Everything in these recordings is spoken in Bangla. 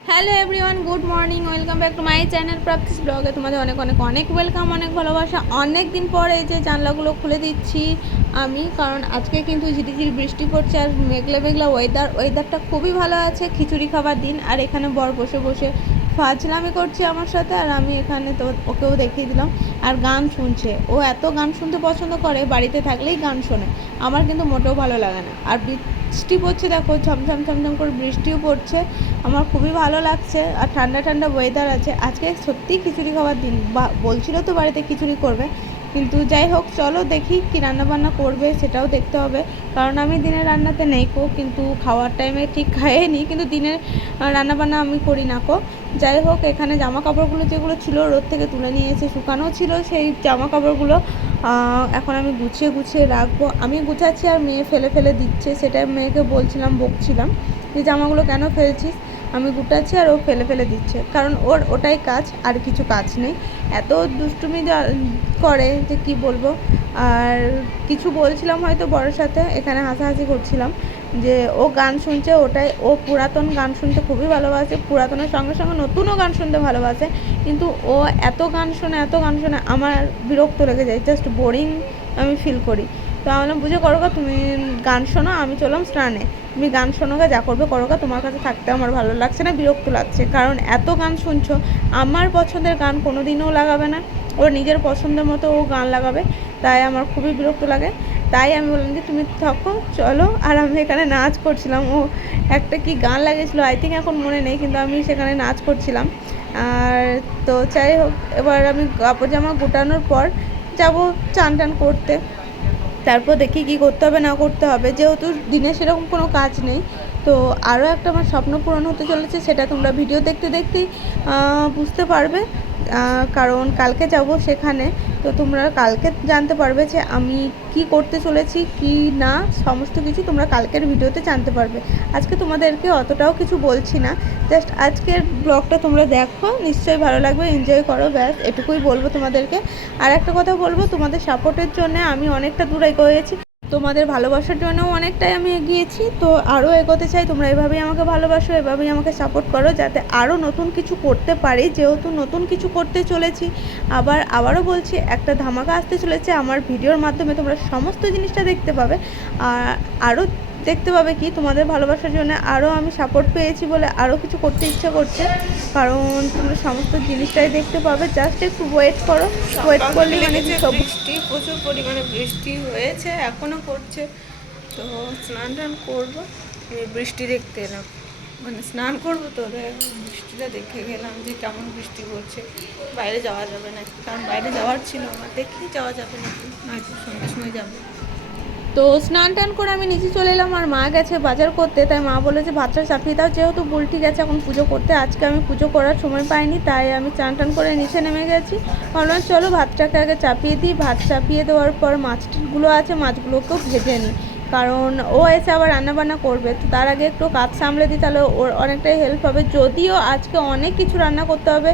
Hello everyone good morning welcome back to my channel practice ব্লগে তোমাদের অনেক অনেক অনেক ওয়েলকাম অনেক ভালোবাসা। অনেক দিন পর এই যে জানলাগুলো খুলে দিচ্ছি আমি, কারণ আজকে কিন্তু ঝিরিঝিরি বৃষ্টি পড়ছে আর মেঘলা মেঘলা ওয়েদার ওয়েদারটা খুবই ভালো আছে, খিচুড়ি খাবার দিন, আর এখানে বর বসে বসে ফাজলামি করছে আমার সাথে আর আমি এখানে তো ওকেও দেখিয়ে দিলাম। আর গান শুনছে। ও এত গান শুনতে পছন্দ করে বাড়িতে থাকলেই গান শোনে। আমার কিন্তু মোটেও ভালো লাগে না। আর বৃষ্টি পড়ছে দেখো, ঝমঝম ঝমঝম করে বৃষ্টিও পড়ছে। আমার খুবই ভালো লাগছে। আর ঠান্ডা ঠান্ডা ওয়েদার আছে। আজকে সত্যিই খিচুড়ি খাওয়ার দিন। বলছিল তো বাড়িতে খিচুড়ি করবে। কিন্তু যাই হোক, চলো দেখি কী রান্নাবান্না করবে, সেটাও দেখতে হবে। কারণ আমি দিনের রান্নাতে নেই কো কিন্তু খাওয়ার টাইমে ঠিক খাইয়ে নিই কিন্তু দিনের রান্নাবান্না আমি করি না কো। যাই হোক, এখানে জামা কাপড়গুলো যেগুলো ছিল রোদ থেকে তুলে নিয়েছে শুকানো ছিল, সেই জামা কাপড়গুলো এখন আমি গুছিয়ে গুছিয়ে রাখব। আমি গুছাচ্ছি আর মেয়ে ফেলে ফেলে দিচ্ছে সেটা মেয়েকে বলছিলাম, বকছিলাম যে, জামাগুলো কেন ফেলছিস? আমি গুটাচ্ছি আর ও ফেলে ফেলে দিচ্ছে। কারণ ওর ওটাই কাজ, আর কিছু কাজ নেই। এত দুষ্টুমি করে যে কি বলব? আর কিছু বলছিলাম হয়তো বড়োর সাথে, এখানে হাসাহাসি করছিলাম যে ও গান শুনছে, ওটাই, ও পুরাতন গান শুনতে খুবই ভালোবাসে, পুরাতনের সঙ্গে সঙ্গে নতুনও গান শুনতে ভালোবাসে, কিন্তু ও এত গান শোনে, এত গান শোনে, আমার বিরক্ত লেগে যায়, জাস্ট বোরিং আমি ফিল করি। তো আমি বললাম বুঝে করো গা, তুমি গান শোনো আমি চললাম স্নানে। তুমি গান শোনো গা, যা করবে করো গা, তোমার কাছে থাকতে আমার ভালো লাগছে না বিরক্ত লাগছে। কারণ এত গান শুনছো আমার পছন্দের গান কোনো দিনও লাগাবে না। ওর নিজের পছন্দের মতো ও গান লাগাবে তাই আমার খুবই বিরক্ত লাগে। তাই আমি বললাম যে তুমি থাকো চলো। আর আমি এখানে নাচ করছিলাম। ও একটা কি গান লাগিয়েছিল আই থিঙ্ক এখন মনে নেই কিন্তু আমি সেখানে নাচ করছিলাম। আর তো যাই হোক এবার আমি কাপড় জামা গোটানোর পর যাব চান টান করতে। তারপর দেখি কি করতে হবে, না করতে হবে। যেহেতু দিনে সেরকম কোনো কাজ নেই, তো আরও একটা আমার স্বপ্ন পূরণ হতে চলেছে, সেটা তোমরা ভিডিও দেখতে দেখতেই বুঝতে পারবে। কারণ কালকে যাব সেখানে। তো তোমরা কালকে জানতে পারবে যে আমি কি করতে চলেছি, কি না, সমস্ত কিছু তোমরা কালকের ভিডিওতে জানতে পারবে। আজকে তোমাদেরকে অতটাও কিছু বলছি না। জাস্ট আজকের ব্লগটা তোমরা দেখো, নিশ্চয়ই ভালো লাগবে এনজয় করো, ব্যাস, এটুকুই বলব তোমাদেরকে। আর একটা কথা বলব, তোমাদের সাপোর্টের জন্য আমি অনেকটা দূর এগিয়েছি। তোমাদের ভালোবাসার জন্যও অনেকটাই আমি এগিয়েছি, তো আরও এগোতে চাই, তোমরা এভাবেই আমাকে ভালোবাসো, এভাবেই আমাকে সাপোর্ট করো, যাতে আরও নতুন কিছু করতে পারি, যেহেতু নতুন কিছু করতে চলেছি। আবার, আবারও বলছি, একটা ধামাকা আসতে চলেছে, আমার ভিডিওর মাধ্যমে তোমরা সমস্ত জিনিসটা দেখতে পাবে, আর আরও দেখতে পাবে কি তোমাদের ভালোবাসার জন্য আরও আমি সাপোর্ট পেয়েছি বলে আরও কিছু করতে ইচ্ছা করছে। কারণ তোমরা সমস্ত জিনিসটাই দেখতে পাবে জাস্ট একটু ওয়েট করো। ওয়েট করলে মানে বৃষ্টি প্রচুর পরিমাণে বৃষ্টি হয়েছে এখনও পড়ছে। তো স্নান টান করব বৃষ্টি দেখতে এলাম। মানে স্নান করব তো বৃষ্টিটা দেখে গেলাম যে কেমন বৃষ্টি পড়ছে। বাইরে যাওয়া যাবে না কারণ বাইরে যাওয়ার ছিল আমার দেখেই যাওয়া যাবে না নয়তো সন্ধ্যের সময় যাব। তো স্নান টান করে আমি নিচে চলে এলাম, আর মা গেছে বাজার করতে, তাই মা বলে যে ভাতটা চাপিয়ে দাও, যেহেতু বুলটি গেছে, এখন পুজো করতে। আজকে আমি পুজো করার সময় পাইনি, তাই আমি চান টান করে নিচে নেমে গেছি। ভাবলাম চলো ভাতটাকে আগে চাপিয়ে দিই। ভাত চাপিয়ে দেওয়ার পর মাছগুলো আছে, মাছগুলোকেও ভেজে নিই। কারণ ও এসে আবার রান্নাবান্না করবে, তো তার আগে একটু কাজ সামলে দিই, তাহলে ওর অনেকটাই হেল্প হবে। যদিও আজকে অনেক কিছু রান্না করতে হবে,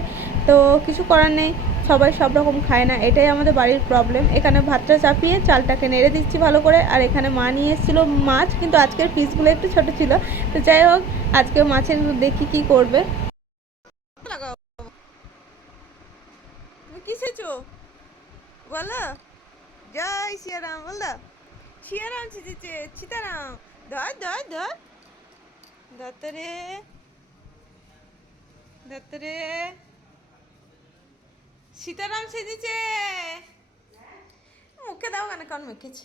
তো কিছু করার নেই। সবাই সব রকম খায় না, এটাই আমাদের বাড়ির প্রবলেম এখানে ভাতটা চাপিয়ে চালটাকে নেড়ে দিচ্ছি ভালো করে, আর এখানে মা নিয়ে এসেছিল মাছ, কিন্তু আজকের পিসগুলো একটু ছোট ছিল। তো যাই হোক, আজকে মাছের দেখি কি করবে। কিসেছো বলো। ধরতরে সীতারাম সেজেছে। মুখে দাও কেন কারণ মেখেছি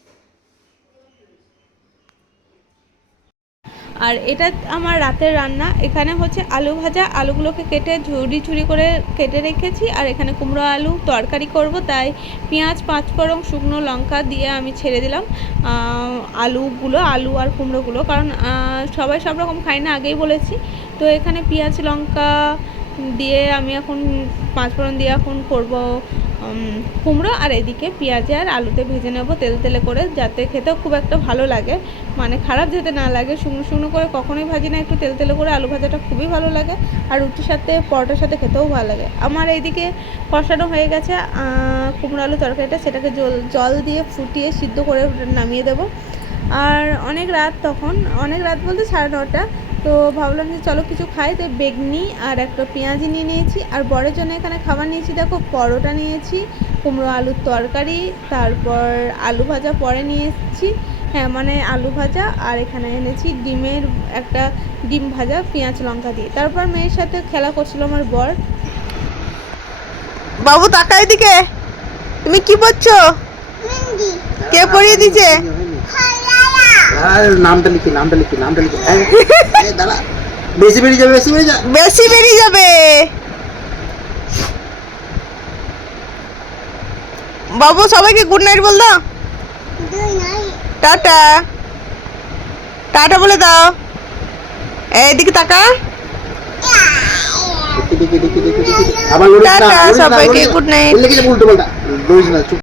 আর এটা আমার রাতের রান্না। এখানে হচ্ছে আলু ভাজা। আলুগুলোকে কেটে ঝুড়ি ঝুড়ি করে কেটে রেখেছি। আর এখানে কুমড়ো আলু তরকারি করব। তাই পেঁয়াজ, পাঁচফোড়ন, শুকনো লঙ্কা দিয়ে আমি ছেড়ে দিলাম। আলুগুলো, আলু আর কুমড়োগুলো। কারণ সবাই সব রকম খায় না, আগেই বলেছি। তো এখানে পেঁয়াজ, লঙ্কা দিয়ে আমি এখন পাঁচফোড়ন দিয়ে এখন করব কুমড়ো আর এদিকে পেঁয়াজে আর আলুতে ভেজে নেব তেল তেলে করে যাতে খেতেও খুব একটা ভালো লাগে। মানে খারাপ যাতে না লাগে, শুকনো শুকনো করে কখনোই ভাজি না, একটু তেল তেলে করে আলু ভাজাটা খুবই ভালো লাগে। আর রুটির সাথে পরোটার সাথে খেতেও ভালো লাগে। আমার এইদিকে কষানো হয়ে গেছে কুমড়ো আলু তরকারিটা, সেটাকে জল জল দিয়ে ফুটিয়ে সিদ্ধ করে নামিয়ে দেবো। আর অনেক রাত তখন, অনেক রাত বলতে সাড়ে নটা তো ভাবলাম যে চলো কিছু খাই। তো বেগনি আর একটা পেঁয়াজি নিয়ে নিয়েছি। আর বড়ের জন্য এখানে খাবার নিয়েছি দেখো পরোটা নিয়েছি কুমড়ো আলুর তরকারি তারপর আলু ভাজা পরে নিয়ে এসেছি। হ্যাঁ মানে আলু ভাজা আর এখানে এনেছি ডিমের একটা ডিম ভাজা পেঁয়াজ লঙ্কা দিয়ে। তারপর মেয়ের সাথে খেলা করছিল আমার বর। বাবু তাকা এদিকে। তুমি কি পড়ছো কে পড়িয়ে দিছে নামটা লিখি নামটা লিখি নামটা লিখি। এই, এই, দাঁড়া। বেশি বেরিয়ে যাবে বেশি বেরিয়ে যাবে বেশি বেরিয়ে যাবে। বাবু সবাইকে গুড নাইট বল দাও। টাটা। টাটা বলে দাও। এইদিকে তাকা। টাটা, সবাইকে লড়িস না।